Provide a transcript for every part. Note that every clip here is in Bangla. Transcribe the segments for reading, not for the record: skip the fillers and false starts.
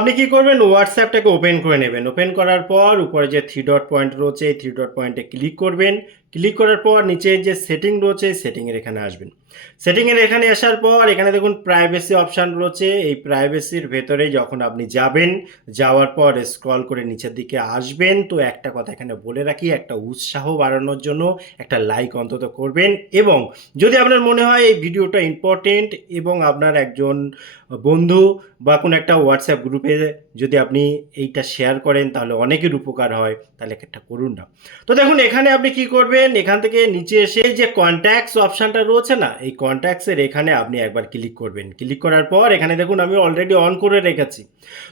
আপনি কি করবেন, হোয়াটসঅ্যাপটাকে ওপেন করে নেবেন। ওপেন করার পর উপরে যে থ্রি ডট পয়েন্ট রয়েছে এই থ্রি ডট পয়েন্টে ক্লিক করবেন। ক্লিক করার পর নিচে যে সেটিং রয়েছে সেটিংয়ের এখানে আসবেন। সেটিংয়ের এখানে আসার পর এখানে দেখুন প্রাইভেসি অপশান রয়েছে। এই প্রাইভেসির ভেতরে যখন আপনি যাবেন, যাওয়ার পর স্ক্রল করে নিচের দিকে আসবেন। তো একটা কথা এখানে বলে রাখি, একটা উৎসাহ বাড়ানোর জন্য একটা লাইক অন্তত করবেন। এবং যদি আপনার মনে হয় এই ভিডিওটা ইম্পর্টেন্ট এবং আপনার একজন বন্ধু বা কোনো একটা হোয়াটসঅ্যাপ গ্রুপে যদি আপনি এইটা শেয়ার করেন তাহলে অনেকের উপকার হয়, তাহলে একটা করুন না। তো দেখুন এখানে আপনি কি করবেন, এখান থেকে নিচে এসে যে কন্ট্যাক্টস অপশানটা রয়েছে না, এই কন্ট্যাক্টসের এখানে আপনি একবার ক্লিক করবেন। ক্লিক করার পর এখানে দেখুন আমি অলরেডি অন করে রেখেছি।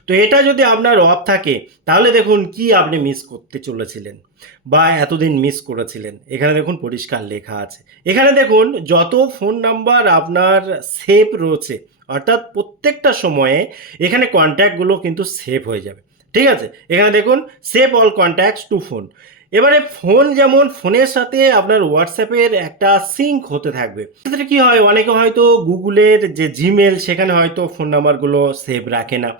তো এটা যদি আপনার অফ থাকে তাহলে দেখুন কি আপনি মিস করতে চলেছিলেন বা এতদিন মিস করেছিলেন। এখানে দেখুন পরিষ্কার লেখা আছে। এখানে দেখুন যত ফোন নাম্বার আপনার সেভ রয়েছে, অর্থাৎ প্রত্যেকটা সময়ে এখানে কন্ট্যাক্টগুলো কিন্তু সেভ হয়ে যাবে। ঠিক আছে, এখানে দেখুন save all contacts to phone. এবারে ফোন যেমন ফোনের সাথে আপনার হোয়াটসঅ্যাপের একটা সিঙ্ক হতে থাকবে। ক্ষেত্রে কি হয়, অনেকে হয়তো গুগলের যে জিমেল সেখানে হয়তো ফোন নাম্বারগুলো সেভ রাখে না।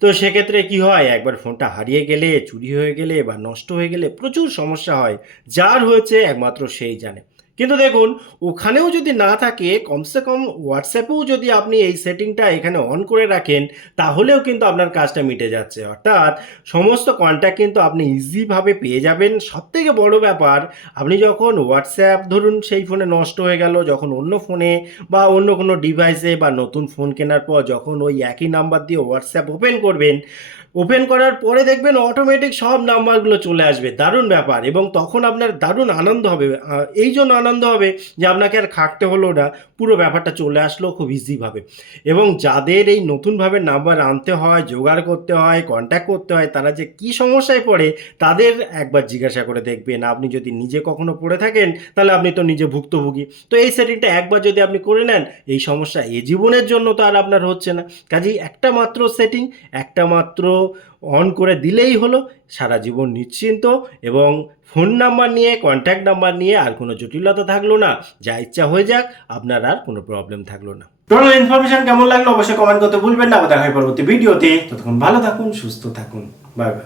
তো সেক্ষেত্রে কি হয়, একবার ফোনটা হারিয়ে গেলে, চুরি হয়ে গেলে বা নষ্ট হয়ে গেলে প্রচুর সমস্যা হয়। যার হয়েছে একমাত্র সেই জানে। কিন্তু দেখুন ওখানেও যদি না থাকে, কমসে কম হোয়াটসঅ্যাপেও যদি আপনি এই সেটিংটা এখানে অন করে রাখেন তাহলেও কিন্তু আপনার কাজটা মিটে যাচ্ছে। অর্থাৎ সমস্ত কন্ট্যাক্ট কিন্তু আপনি ইজিভাবে পেয়ে যাবেন। সবথেকে বড় ব্যাপার, আপনি যখন হোয়াটসঅ্যাপ ধরুন সেই ফোনে নষ্ট হয়ে গেল, যখন অন্য ফোনে বা অন্য কোনো ডিভাইসে বা নতুন ফোন কেনার পর যখন ওই একই নাম্বার দিয়ে হোয়াটসঅ্যাপ ওপেন করবেন, ওপেন করার পরে দেখবেন অটোমেটিক সব নাম্বারগুলো চলে আসবে। দারুণ ব্যাপার, এবং তখন আপনার দারুণ আনন্দ হবে। এই জন্য আনন্দ হবে যে আপনাকে আর খাটতে হলো না, পুরো ব্যাপারটা চলে আসলো খুব ইজিভাবে। এবং যাদের এই নতুনভাবে নাম্বার আনতে হয়, জোগাড় করতে হয়, কন্ট্যাক্ট করতে হয়, তারা যে কী সমস্যায় পড়ে তাদের একবার জিজ্ঞাসা করে দেখবেন। আপনি যদি নিজে কখনো পড়ে থাকেন তাহলে আপনি তো নিজে ভুক্তভোগী। তো এই সেটিংটা একবার যদি আপনি করে নেন, এই সমস্যা এ জীবনের জন্য তো আর আপনার হচ্ছে না। কাজেই একটা মাত্র সেটিং, একটা মাত্র অন করে দিলেই হলো, সারা জীবন নিশ্চিন্ত। এবং ফোন নাম্বার নিয়ে, কন্ট্যাক্ট নাম্বার নিয়ে আর কোনো জটিলতা থাকলো না। যা ইচ্ছা হয়ে যাক, আপনার আর কোনো প্রবলেম থাকলো না। টোটাল ইনফরমেশন কেমন লাগলো অবশ্যই কমেন্ট করতে ভুলবেন না। আবার দেখা হয় পরবর্তী ভিডিওতে। ততক্ষণ ভালো থাকুন, সুস্থ থাকুন। Bye bye.